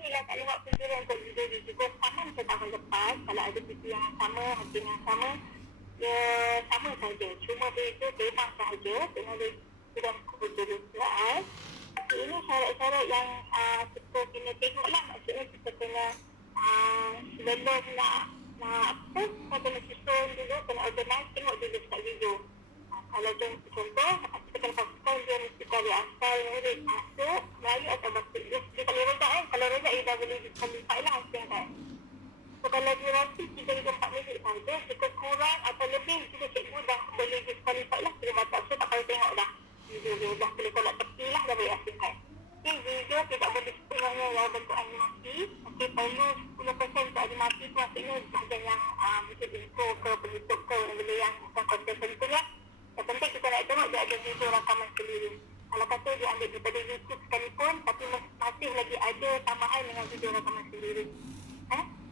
inilah tak lewat penjuru untuk video-video sama macam tahun lepas. Kalau ada video yang sama, hakim yang sama, dia sama saja. Cuma beza tema sahaja dengan sudah kebetulan. Tapi ini syarat-syarat yang kita kena tengok lah. Maksudnya kita kena sebelum nak apa, kita kena susun dulu, kena organize, tengok dulu dekat video. Kalau contoh, kita kena pastikan dia mesti dari asal murid masuk Melayu atau bahasa Inggeris. Dia kalau rojak kalau rojak dia dah boleh disqualify lah hasil kan. So kalau durasi 3 hingga 4 minit saja, jika kurang atau lebih, kita cikgu dah boleh disqualify lah. Kita baca so tak payah tengok dah. Video dia dah boleh tolak tepi lah, dah boleh hasilkan. Okay, video tidak boleh sepenuhnya dalam bentuk animasi. Okay, perlu 10% untuk animasi tu maksudnya bahagian yang mungkin intro ke penutup ke benda yang bukan konten penting lah. Yang penting kita nak tengok dia ada video rakaman sendiri. Kalau kata dia ambil daripada YouTube sekalipun, tapi masih lagi ada tambahan dengan video rakaman sendiri.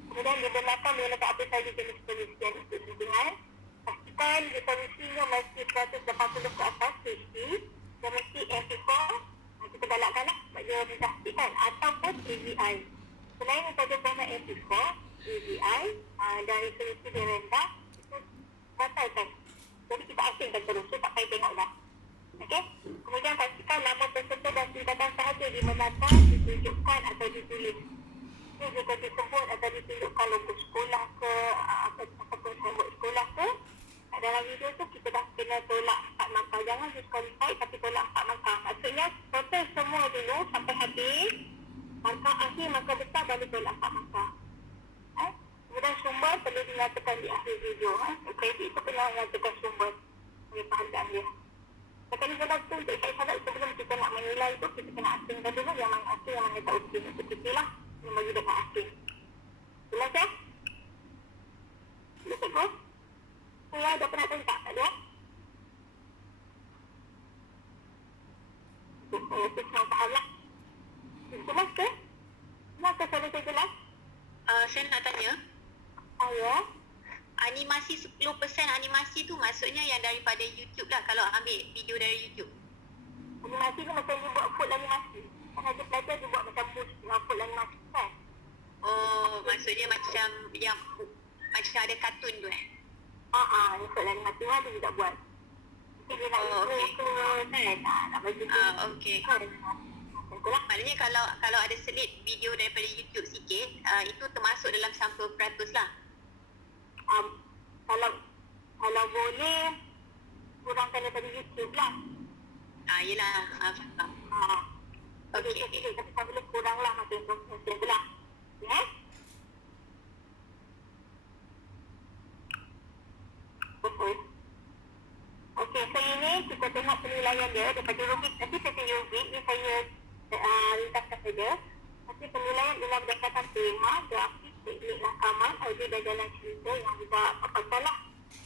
Kemudian dibenarkan menggunakan apa sahaja jenis penelitian untuk suntingan. Pastikan resolusinya mesti 180 ke atas HD dan mesti MP4. Kita galakkan lah sebab dia mendahtikan. Ataupun AVI. Selain daripada format MP4, AVI dan resolusi dia rendah, kita batalkan. Jadi kita asingkan terus, so tak payah tengok dah. Okey? Kemudian pastikan nama peserta dan tingkatan sahaja dimenangkan, ditunjukkan atau ditulis. Ini jika disebut atau ditunjukkan logo sekolah ke, ataupun syambut sekolah ke, dalam video tu kita dah kena tolak 4 markah. Jangan disqualify tapi tolak 4 markah. Maksudnya total semua dulu sampai habis. Markah akhir, markah besar baru tolak 4 markah. Kemudian sumber perlu dinyatakan di akhir video. Kredit itu kena nyatakan sumber oleh penghargaan dia. Sekali sebab tu untuk syarat sebelum kita nak menilai tu, kita kena asingkan dulu yang mana asing, yang mana tak okey. Untuk kita lah yang bagi dekat asing. Jelas ya? Boleh cikgu? Saya dah pernah tengok tak dia? Saya susah faham lah. Jelas ke? Jelas ke saya jelas? Saya nak tanya. Ya. Animasi 10% animasi tu maksudnya yang daripada YouTube lah, kalau ambil video dari YouTube. Animasi tu macam dia buat full animasi. Kan ada pelajar dia buat macam full animasi kan? Oh, maksudnya macam yang macam ada kartun tu Yang full animasi lah dia tidak buat. Mungkin dia nak intro ke kan? Nak bagi okey. Kan? Itulah. Maknanya kalau ada selit video daripada YouTube sikit, itu termasuk dalam 90% lah. Kalau boleh kurangkan daripada YouTube lah. Yelah, faham. Okey. Tapi tak boleh kurang lah macam tu lah. Ya? Okey, saya ni kita tengok penilaian dia daripada rubik. Nanti saya tengok rubik ni saya lintaskan saja. Nanti penilaian ialah berdasarkan tema, grafik, teknik rakaman, audio dan jalan cerita yang kita pakai lah.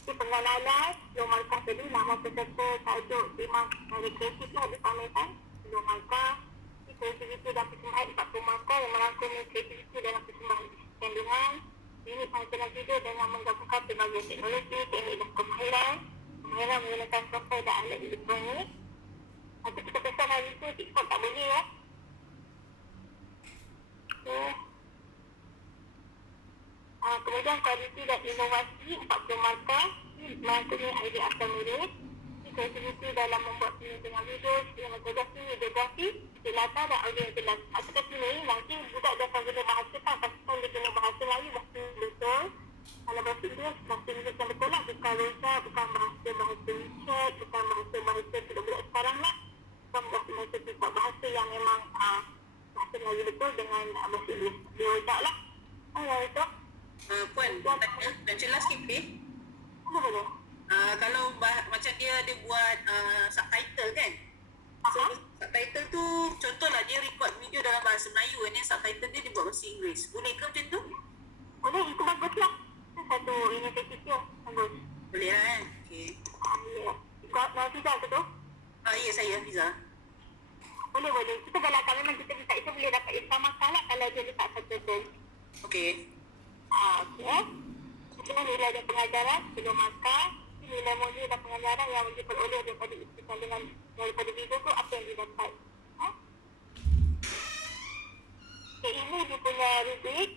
Jadi pengenalan, 10 markah tadi, nama peserta, tajuk, tema, dari kreatif lah dipamerkan, 10 markah. Jadi kreativiti dan persembahan 40 markah yang merangkumi kreativiti dalam persembahan kandungan. Ini pengaturan video dengan menggabungkan pelbagai teknologi, teknik dan kemahiran menggunakan software dan alat elektronik. Nanti kita pesan hari tu, TikTok tak boleh ya. Kemudian kualiti dan inovasi 40 markah merangkumi idea asal murid. Kreativiti dalam membuat penyelesaian video, sinematografi, videografi, jelata dan audio yang jelas. Maksudnya sini nanti budak dia akan guna bahasa kan, pastikan dia guna bahasa Melayu, bahasa betul. Kalau bahasa Inggeris, bahasa Inggeris yang betul lah, bukan rosa, bukan bahasa WeChat, bukan bahasa budak-budak sekarang lah. Bukan bahasa TikTok, bahasa yang memang bahasa Melayu betul dengan bahasa Inggeris. Dia rojak lah. Itu. Puan, nak jelas sikit. Boleh. Kalau macam dia buat subtitle kan. So subtitle tu contohlah dia record video dalam bahasa Melayu and then subtitle dia buat bahasa Inggeris. Boleh ke macam tu? Boleh, itu bagus lah. Satu inisiatif tu bagus. Boleh kan? Okey. Ya. Kau nak Fiza ke tu? Ya, saya Fiza. Boleh. Kita galakkan memang kita minta itu boleh dapat Islam makan lah kalau dia letak subtitle. Okey. Okey. Kita nilai dan pengajaran sebelum makan. Nilai modul dan pengajaran yang diperoleh daripada istikan daripada video tu apa yang didapat. Cik ini dia punya rubrik.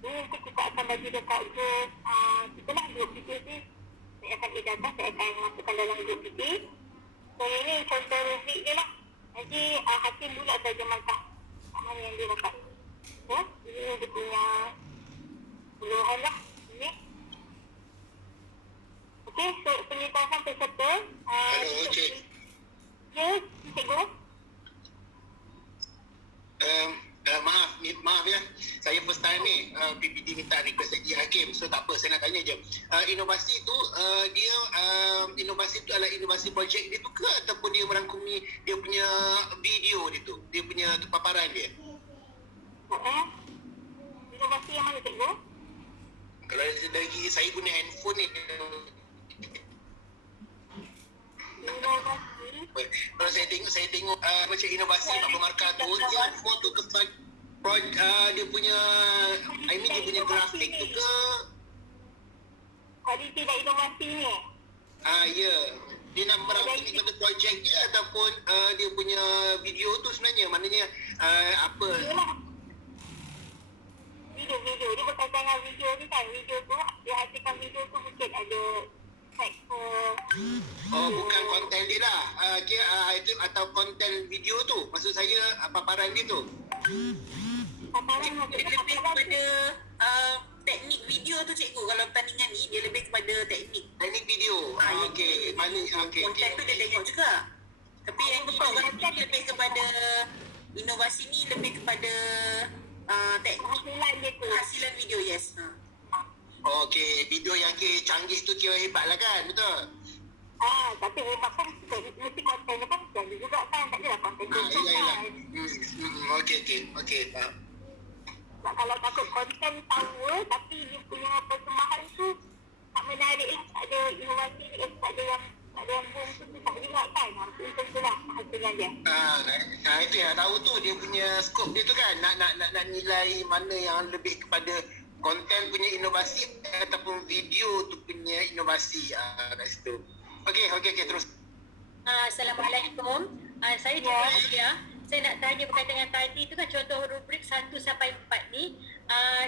Ini nanti kita akan bagi dekat grup. Kita lah grup video ni. Saya akan editkan, saya akan masukkan dalam grup video. So ini contoh rubrik dia lah. Nanti hakim pula saja markah mana yang dia dapat. Ya, ini dia punya puluhan lah. Ini. Okey, so pengetahuan peserta. Hello, Cik. Ya, cikgu. Maaf ya. Saya first time ni PPT minta request lagi Hakim. So tak apa, saya nak tanya je. Inovasi tu dia inovasi tu adalah inovasi projek dia tu ke ataupun dia merangkumi dia punya video dia tu, dia punya paparan dia? Inovasi yang mana cikgu? Kalau dari saya guna handphone ni, Inovasi. kalau saya tengok macam inovasi Pak Bermarkah tu, dia more tu kepada dia punya dia punya grafik tu ke? Kualiti dan inovasi ni. Ya. Dia nak merangkumi kepada projek dia ataupun dia punya video tu sebenarnya, maknanya apa? Video. Dia berkaitan dengan video ni kan. Video tu, dia hasilkan video tu mungkin ada factor. Oh, bukan konten dia lah. Itu atau konten video tu. Maksud saya paparan dia tu. Paparan Dia lebih kepada teknik video tu cikgu. Kalau pertandingan ni dia lebih kepada teknik. Teknik video. Okey. Konten tu dia tengok juga. Tapi yang inovasi ni lebih kepada inovasi ni lebih kepada teknik hasilan dia tu. hasilan video, yes. Okey, video yang canggih tu kira hebat lah kan, betul? Tapi hebat kan mesti konten dia kan jadi juga kan. Tak adalah konten tu Yalah. kan. Okey, faham. Kalau takut konten power tapi dia punya persembahan tu tak menarik lah. Tak ada inovasi, tak ada yang boom tu tak juga kan. Itu tu lah hasilan dia. Itu yang tahu tu dia punya skop dia tu kan, nak nilai mana yang lebih kepada konten punya inovasi ataupun video tu punya inovasi kat situ. Okey, terus. Assalamualaikum. Saya Cikgu Asia. Saya nak tanya berkaitan dengan tadi tu kan contoh rubrik 1 sampai 4 ni.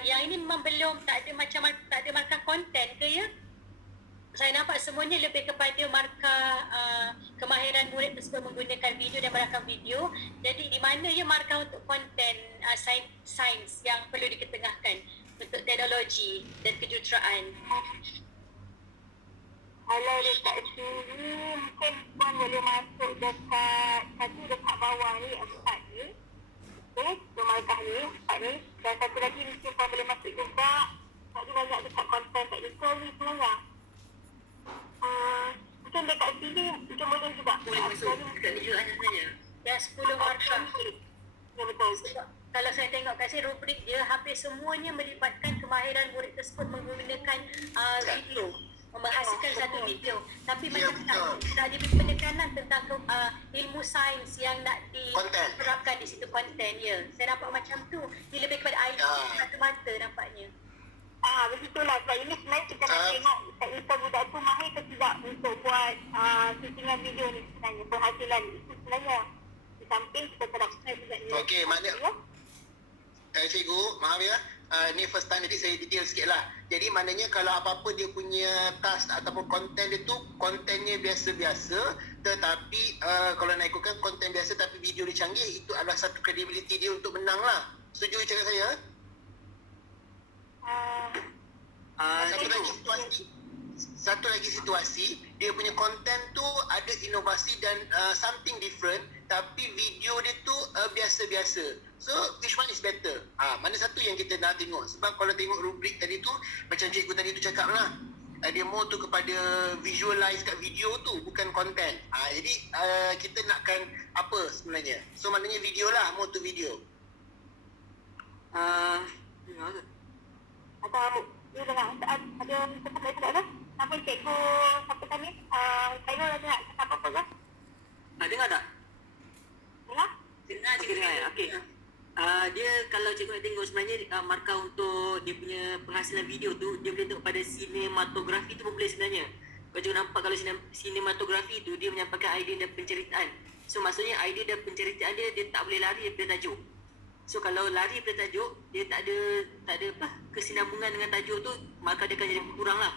Yang ini memang belum tak ada markah konten ke ya? Saya nampak semuanya lebih kepada markah kemahiran murid tersebut menggunakan video dan merakam video. Jadi di mana ya markah untuk konten sains yang perlu diketengahkan untuk teknologi dan kejuruteraan? Kalau dekat sini mungkin puan boleh masuk dekat dekat bawah ni 4 ni. Okey, markah ni 4 ni. Dan satu lagi mungkin puan boleh masuk juga. Tak banyak dekat konten teknikal ni sebenarnya. Mungkin dekat sini mungkin boleh juga. Boleh masuk dekat ni juga sebenarnya. Yang 10 markah. Ya betul. Kalau saya tengok kat sini rubrik dia hampir semuanya melibatkan kemahiran murid tersebut menggunakan video, menghasilkan satu video. Tapi macam tak ada penekanan tentang ilmu sains yang nak diterapkan di situ konten ya. Saya nampak macam tu. Dia lebih kepada IT mata-mata nampaknya. Begitulah. Sebab ini sebenarnya kita nak tengok teknikal budak tu mahir ke tidak untuk buat syutingan video ni sebenarnya. Penghasilan itu sebenarnya. Di samping kita terapkan juga ni. Okey, maknanya cikgu, maaf ya. Ni first time jadi saya detail sikit lah. Jadi maknanya kalau apa-apa dia punya task ataupun konten dia tu kontennya biasa-biasa, tetapi kalau nak ikutkan konten biasa tapi video dia canggih, itu adalah satu credibility dia untuk menang lah. Setuju cakap saya? Satu lagi situasi, dia punya konten tu ada inovasi dan something different, tapi video dia tu biasa-biasa. So, which one is better? Mana satu yang kita nak tengok? Sebab kalau tengok rubrik tadi tu, macam cikgu tadi tu cakap lah, dia more tu kepada visualize kat video tu, bukan konten. Jadi, kita nakkan apa sebenarnya? So, maknanya video lah, more tu video. Atau you ada soalan? Apa cikgu siapa tadi? Saya nak cakap apa-apa ke? Dengar tak? Dengar? Dengar cikgu dengar ya? Okey. Dia kalau cikgu nak tengok sebenarnya markah untuk dia punya penghasilan video tu, dia boleh tengok pada sinematografi tu pun boleh sebenarnya. Kalau cikgu nampak kalau sinematografi tu dia menyampaikan idea dan penceritaan. So maksudnya idea dan penceritaan dia tak boleh lari daripada tajuk. So kalau lari pada tajuk, dia tak ada apa kesinambungan dengan tajuk tu, maka dia akan jadi kurang lah.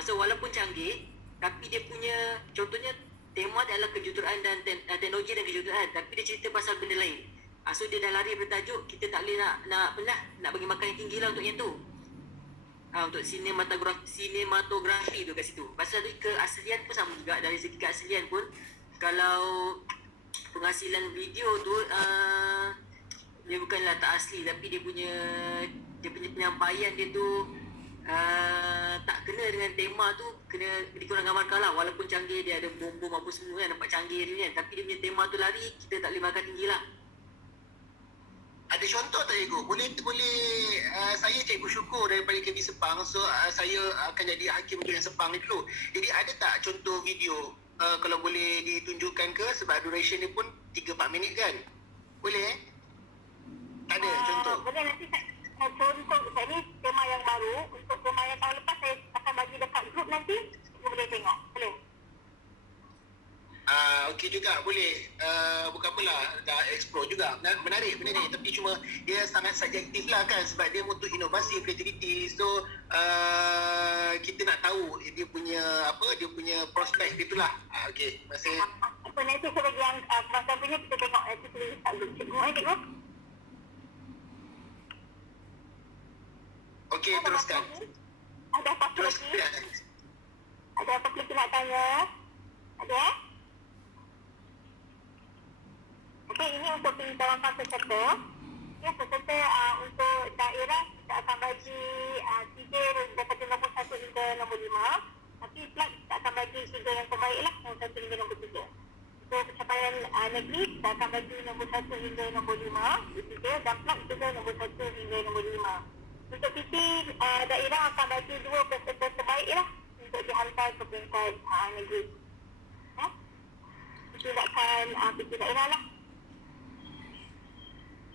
So walaupun canggih, tapi dia punya, contohnya tema dia adalah kejuruteraan dan teknologi dan kejuruteraan, tapi dia cerita pasal benda lain. So dia dah lari pada tajuk, kita tak boleh nak bagi makan yang tinggi lah untuk yang tu. Untuk sinematografi tu kat situ. Pasal keaslian pun sama juga, dari segi keaslian pun, kalau penghasilan video tu dia bukanlah tak asli, tapi dia punya penyampaian dia tu tak kena dengan tema tu, kena dikurangkan markah lah. Walaupun canggih, dia ada bom-bom apa semua kan, nampak canggih dia kan, tapi dia punya tema tu lari, kita tak boleh markah tinggi lah. Ada contoh tak cikgu? Boleh saya cikgu Syukur daripada KB Sepang, so saya akan jadi hakim untuk yang Sepang ni dulu. Jadi ada tak contoh video kalau boleh ditunjukkan ke, sebab duration dia pun 3-4 minit kan? Boleh Tak ada contoh? Boleh, nanti contoh saya ni tema yang baru. Untuk tema yang tahun lepas saya akan bagi dekat grup nanti, you boleh tengok. Boleh? Okey juga, boleh. Bukan apalah, dah explore juga. Menarik benda ni, tapi cuma dia sangat subjektif lah kan, sebab dia untuk inovasi, creativity. So kita nak tahu dia punya prospek dia tu lah. Okey, terima kasih. Apa nanti saya bagi yang masa punya kita tengok nanti kita letak grup. Cikgu. Okey, teruskan. Ada apa-apa lagi? Ada apa-apa lagi nak tanya? Ada? Okey, ini untuk pengetahuan peserta. Ya, peserta untuk daerah kita akan bagi tiga daripada nombor 1 hingga nombor 5. Tapi flight kita akan bagi tiga yang terbaik lah, nombor 1 hingga nombor 3. Untuk pencapaian negeri kita akan bagi nombor 1 hingga nombor 5, dan flight juga nombor 1 hingga nombor 5. Untuk PT daerah akan bagi 2 peserta terbaik lah untuk dihantar ke peringkat negeri. Tindakan PT daerah lah.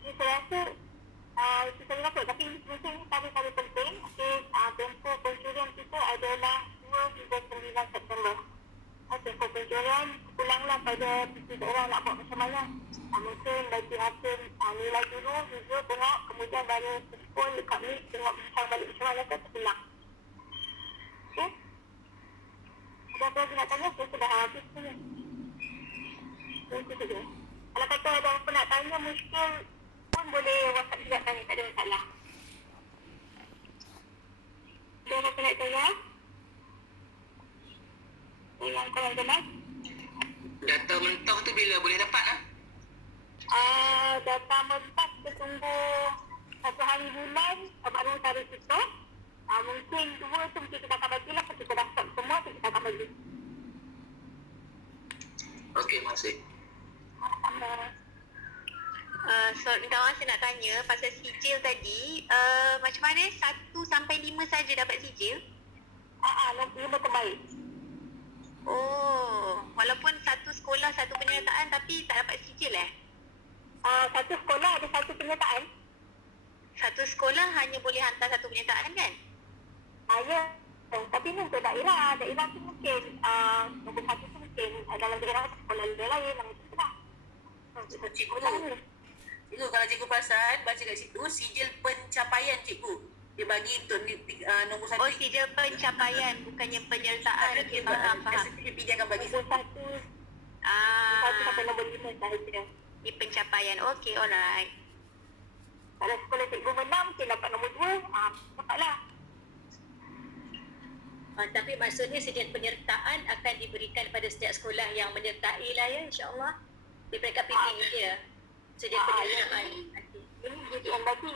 Ini saya rasa itu saya rasa, tapi mungkin ini paling penting. Okey, tempoh pencurian kita adalah 2 hingga 9 September. Tempoh pencurian pulanglah pada PT daerah nak buat macam mana. Mungkin bagi hasil nilai dulu, video tengok, kemudian baru kumpul dekat ni, tengok bincang balik macam mana ke pulang. Okey? Ada apa lagi nak tanya? Saya sudah habis ni. Itu saja. Kalau kata ada apa nak tanya, muskil pun boleh WhatsApp juga tanya, tak ada masalah. Ada apa nak tanya? Yang korang jelas? Data mentah tu bila boleh dapat lah? Data mentah kita tunggu 1 hari bulan baru tarik kita. Mungkin 2 tu mungkin kita akan bagi lah. Kita dah stop semua, kita akan bagi. Okey, masih. Sama. So, minta maaf saya nak tanya pasal sijil tadi. Macam mana 1 sampai 5 saja dapat sijil? Nanti 5 terbaik. Oh, walaupun satu sekolah satu penyertaan tapi tak dapat sijil Satu sekolah ada satu penyertaan. Satu sekolah hanya boleh hantar satu penyertaan kan? Ya. Tapi ni untuk daerah. Daerah tu mungkin nombor 1 tu mungkin dalam daerah sekolah lain macam tu lah. Cikgu, kalau cikgu perasan, baca kat situ, sijil pencapaian cikgu. Dia bagi untuk nombor 1. Oh, sijil pencapaian, bukannya penyertaan. Okay, faham. Dia akan bagi nombor 1 sampai nombor 5 sahaja. Di pencapaian. Okay, alright. Kalau sekolah cikgu menang, mungkin dapat nombor 2. Dapatlah. Tapi maksudnya sijil penyertaan akan diberikan pada setiap sekolah yang menyertai lah ya, insyaAllah. Di peringkat PT dia. Sijil penyertaan. Ini jadi yang bagi.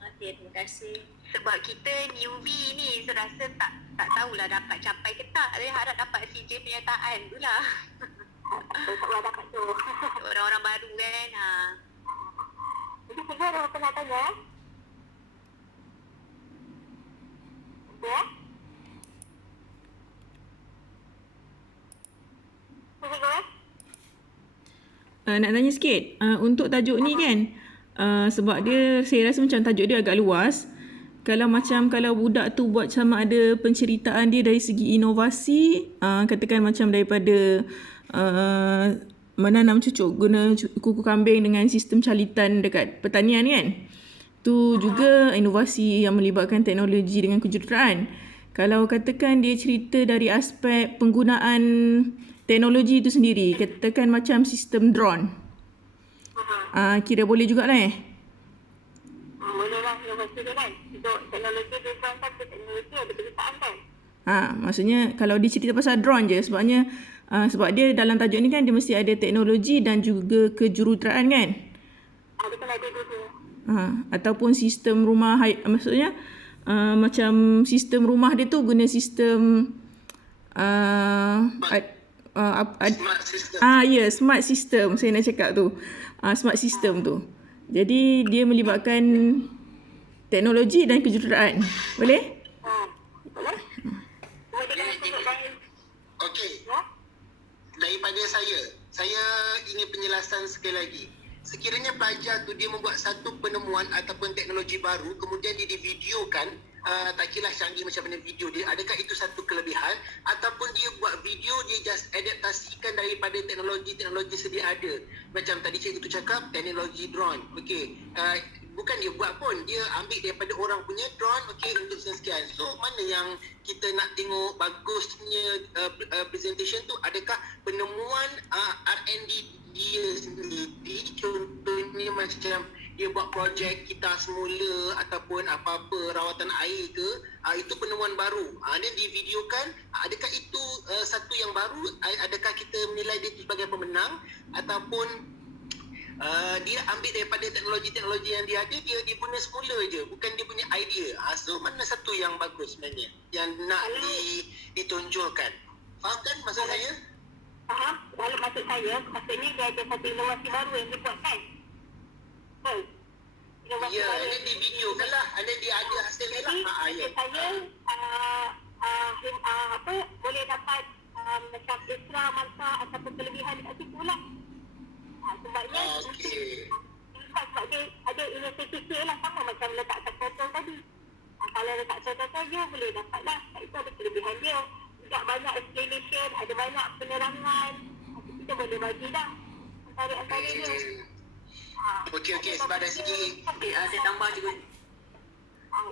Okey, terima kasih. Sebab kita newbie ni, saya rasa tak tahulah dapat capai ke tak. Saya harap dapat sijil penyertaan tu lah. Tak boleh dapat tu. Orang-orang baru kan. Jadi cikgu ada apa nak tanya? Ya? Cikgu? Nak tanya sikit, untuk tajuk ni kan, sebab dia, saya rasa macam tajuk dia agak luas. Kalau budak tu buat sama ada penceritaan dia dari segi inovasi, katakan macam daripada menanam cucuk guna kuku kambing dengan sistem calitan dekat pertanian kan. Tu juga inovasi yang melibatkan teknologi dengan kejuruteraan. Kalau katakan dia cerita dari aspek penggunaan teknologi itu sendiri, katakan macam sistem drone. Kira boleh jugalah Boleh lah, inovasi dia kan. Untuk teknologi dia kan teknologi ada kejuruteraan kan. Maksudnya kalau dia cerita pasal drone je sebab dia dalam tajuk ni kan dia mesti ada teknologi dan juga kejuruteraan kan. Dia kena ada dua. Ataupun sistem rumah maksudnya macam sistem rumah dia tu guna sistem Smart system. smart system saya nak cakap tu. Smart system tu. Jadi dia melibatkan teknologi dan kejuruteraan. Boleh? Boleh? Boleh tengok. Okey. Daripada saya ingin penjelasan sekali lagi. Sekiranya pelajar tu dia membuat satu penemuan ataupun teknologi baru, kemudian dia divideokan, tak kira canggih macam mana video dia, adakah itu satu kelebihan ataupun dia buat video dia just adaptasikan daripada teknologi sedia ada. Macam tadi cikgu tu cakap teknologi drone. Okey. Bukan dia buat pun, dia ambil daripada orang punya drone, okey, untuk sekian. So mana yang kita nak tengok bagusnya presentation tu, adakah penemuan R&D dia sendiri, contohnya macam dia buat projek kita semula ataupun apa-apa rawatan air ke, itu penemuan baru. Dan divideokan, adakah itu satu yang baru, adakah kita menilai dia sebagai pemenang ataupun dia ambil daripada teknologi-teknologi yang dia ada, dia guna semula je, bukan dia punya idea. So mana satu yang bagus sebenarnya yang nak ditonjolkan? Faham kan maksud saya? Faham? Kalau maksud saya, maksudnya dia ada satu inovasi baru yang dia buat kan? Betul? Inovasi Ya, baru. ada di video kan lah, ada dia ada hasilnya lah. Jadi, saya boleh dapat macam extra manfaat ataupun kelebihan dekat situ lah. Sebabnya sebab dia ada inisiatif dia lah, sama macam letak subtitle tadi. Kalau letak subtitle dia boleh dapat lah, itu ada kelebihan dia. Tak banyak explanation, ada banyak penerangan, kita boleh bagi dah antara dia. Okey, sebab dari segi Saya tambah cikgu.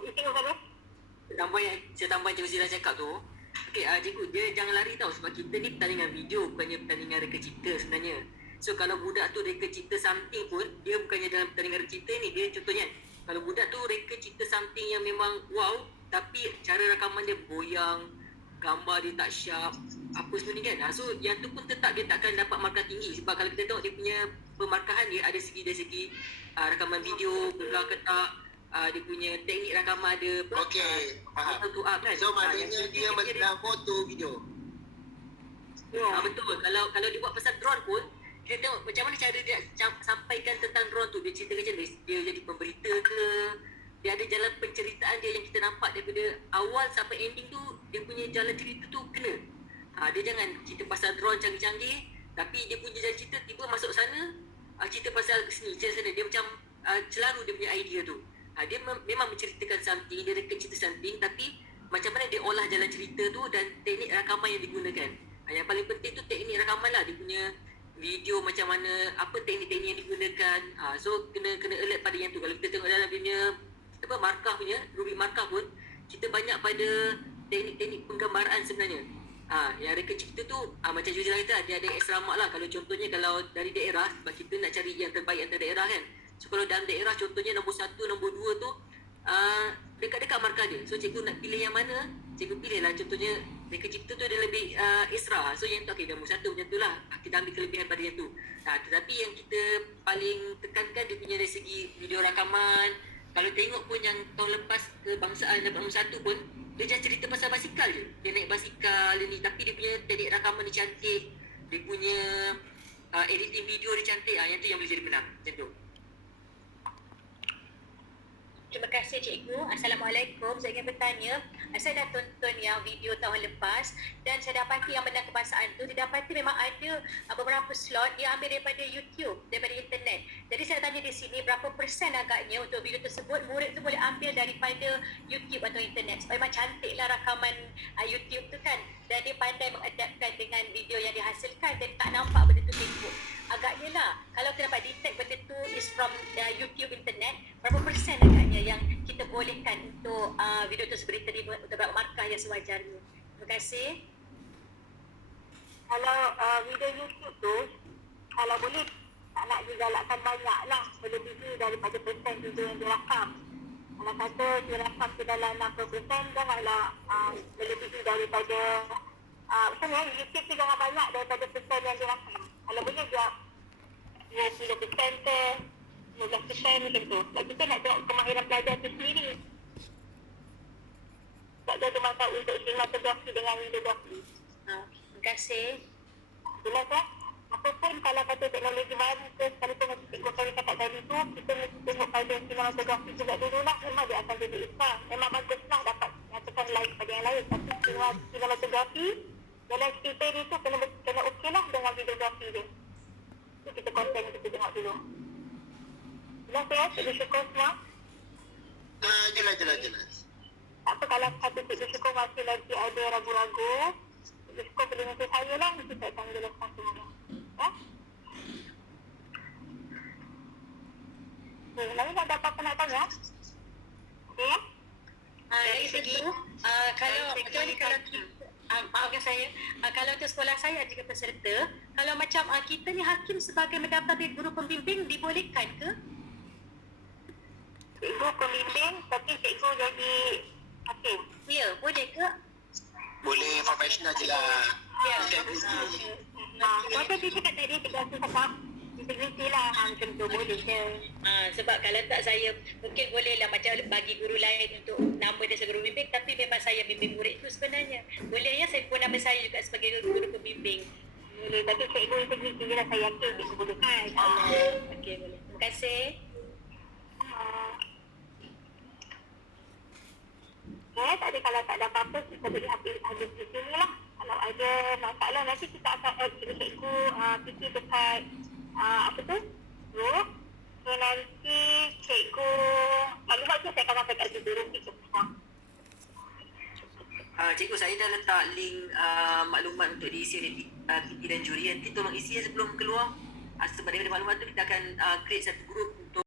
Itu apa? Saya tambah cikgu Zira cakap tu. Okey, cikgu dia jangan lari tau, sebab kita ni pertandingan video, bukannya pertandingan reka cipta sebenarnya. So kalau budak tu reka cipta something pun, dia bukannya dalam pertandingan reka cipta ni, dia contohnya kalau budak tu reka cipta something yang memang wow, tapi cara rakaman dia goyang, gambar dia tak sharp, apa semua ni kan. So yang tu pun tetap dia takkan dapat markah tinggi, sebab kalau kita tengok dia punya pemarkahan dia ada segi dari segi rakaman video, belah ke tak, dia punya teknik rakaman ada. okey, faham. Kan? So maknanya dia dalam foto video. Betul. Kalau dia buat pasal drone pun, kita tengok macam mana cara dia sampaikan tentang drone tu. Dia cerita macam dia jadi pemberita ke, dia ada jalan penceritaan dia yang kita nampak daripada awal sampai ending tu, dia punya jalan cerita tu kena. Dia jangan cerita pasal drone canggih-canggih, tapi dia punya jalan cerita tiba masuk sana, cerita pasal seni, cerita sana. Dia macam selalu dia punya idea tu. Dia memang menceritakan something, dia reka cerita something, tapi macam mana dia olah jalan cerita tu dan teknik rakaman yang digunakan. Yang paling penting tu teknik rakaman lah, dia punya video macam mana, apa teknik-teknik yang digunakan. So kena alert pada yang tu. Kalau kita tengok dalam dunia markah punya, Rubik markah pun, kita banyak pada teknik-teknik penggambaran sebenarnya. Yang reka cipta tu macam Juzila kata, dia ada extra mark lah. Kalau contohnya kalau dari daerah, sebab kita nak cari yang terbaik antara daerah kan. So kalau dalam daerah contohnya nombor 1, nombor 2 tu dekat-dekat markah dia. So cikgu nak pilih yang mana, cikgu pilih lah contohnya reka cipta tu ada lebih extra. So yang tu okay, nombor 1 macam tu lah, kita ambil kelebihan pada yang tu. Tetapi yang kita paling tekankan dia punya dari segi video rakaman. Kalau tengok pun yang tahun lepas kebangsaan dapat nombor 1 pun, dia just cerita pasal basikal je. Dia naik basikal ni, tapi dia punya teknik rakaman dia cantik, dia punya editing video dia cantik. Yang tu yang boleh jadi menang. Macam tu. Terima kasih cikgu. Assalamualaikum. Saya ingin bertanya, saya dah tonton yang video tahun lepas dan saya dapati yang menang kebangsaan tu didapati memang ada beberapa slot dia ambil daripada YouTube, daripada internet. Jadi saya tanya di sini berapa persen agaknya untuk video tersebut murid tu boleh ambil daripada YouTube atau internet. Sebab memang cantiklah rakaman YouTube tu kan, dan dia pandai mengadaptkan dengan video yang dihasilkan dan tak nampak benda tu tengok. agaknya lah, kalau kita dapat detect benda tu is from YouTube internet, berapa persen agaknya yang kita bolehkan untuk video tersebut diterima untuk dapat markah yang sewajarnya. Terima kasih. Kalau video YouTube tu, kalau boleh tak nak digalakkan banyak lah, melebihi daripada persen video yang dirakam. Kalau kata dirakam tu dalam 60%, janganlah melebihi daripada macam ni, YouTube tu jangan banyak daripada persen yang dirakam. Kalau boleh dia 20% ke 15% macam tu. Sebab kita nak tengok kemahiran pelajar tu sendiri. Sebab dia cuma tahu untuk sinematografi dengan videografi. Terima kasih. Jelas kan? Apapun kalau kata teknologi baru ke, sekalipun cikgu kami cakap tadi tu, kita mesti tengok pada sinematografi juga dulu lah. Memang dia akan jadi Islam. Memang bagus lah dapat nyatakan lain pada yang lain. Tapi sinematografi, dalam cerita dia tu kena okey lah dengan videografi dia. Tu kita konten kita tengok dulu. Jelas ya? Cikgu syukur semua. Jelas. Tak apa kalau satu cikgu syukur masih lagi ada ragu-ragu, cikgu syukur boleh mesej saya lah, mesti saya akan jelaskan semua. Ya? Okay, lain ada apa-apa nak tanya? Okay? Dari segi kalau macam ni, kalau maafkan saya, kalau untuk sekolah saya ada juga peserta, kalau macam kita ni hakim sebagai mendaftar di guru pembimbing, dibolehkan ke? Cikgu pembimbing tapi cikgu jadi hakim. Ya, boleh ke? Boleh profesional je lah. Ya. Macam dia cakap tadi, cikgu Asyik cakap integriti lah, macam tu boleh je. Sebab kalau tak saya mungkin bolehlah macam bagi guru lain untuk nama dia sebagai guru pembimbing, tapi memang saya bimbing murid tu sebenarnya. Boleh ya saya pun nama saya juga sebagai guru pembimbing. Boleh, tapi cikgu integriti je lah, saya yakin cikgu boleh. Okey, boleh. Terima kasih. Okay, tadi kalau tak ada apa-apa, kita boleh habis di sini lah. Kalau ada masalah, nanti kita akan add cikgu PT dekat apa tu? Group. So nanti cikgu maklumat tu saya akan sampai kat situ nanti kita. Cikgu, saya dah letak link maklumat untuk diisi oleh PT dan juri. Nanti tolong isi sebelum keluar. Sebab daripada maklumat tu kita akan create satu group untuk